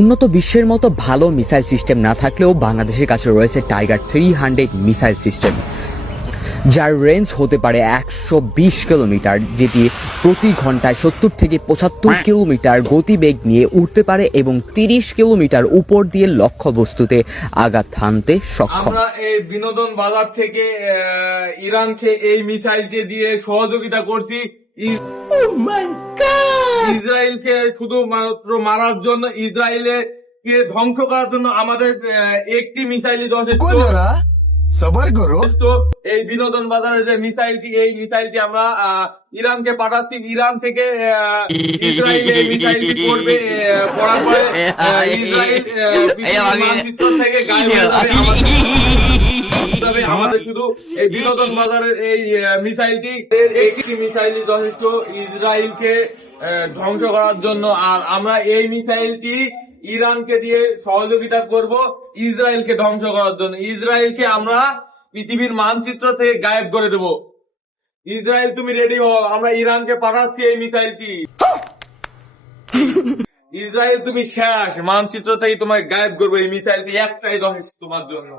উন্নত বিশ্বের মতো ভালো মিসাইল সিস্টেম না থাকলেও বাংলাদেশের কাছে রয়েছে টাইগার 300 মিসাইল সিস্টেম, যার রেঞ্জ হতে পারে 120 কিলোমিটার, যেটি প্রতি ঘন্টায় 70 থেকে 75 কিলোমিটার গতিবেগ নিয়ে উঠতে পারে এবং 30 কিলোমিটার উপর দিয়ে লক্ষ্যবস্তুতে আঘাত হানতে সক্ষম। আমরা এই বিনোদন বাজার থেকে ইরানকে এই মিসাইলটি দিয়ে সহযোগিতা করছি। ইসরায়েলকে শুধুমাত্র মারার জন্য, ইসরায়েলকে ধ্বংস করার জন্য আমাদের একটি মিসাইলই যথেষ্ট। সবার করো। এই বিনোদন বাজারে যে মিসাইলটি, এই মিসাইলটি আমরা ইরানকে পাঠাচ্ছি। ইরান থেকে ইসরায়েল এই মিসাইলটি করবে, পড়ার পরে ইসরায়েল মানচিত্র থেকে গায়েব হয়ে যাবে। আমাদের শুধু এই বিনোদন বাজারের এই মিসাইলটি, একটি মিসাইলই যথেষ্ট ইসরায়েলকে ধ্বংস করার জন্য। আর আমরা এই মিসাইলটি ইরানকে দিয়ে সহযোগিতা করব ইসরায়েলকে ধ্বংস করার জন্য। ইসরায়েলকে আমরা পৃথিবীর মানচিত্র থেকে গায়েব করে দেব। ইসরায়েল তুমি রেডি হও, আমরা ইরানকে পাঠাচ্ছি এই মিসাইলটি। ইসরায়েল তুমি শেষ, মানচিত্র থেকে তোমায় গায়েব করবো। এই মিসাইলটি একটাই যথেষ্ট তোমার জন্য।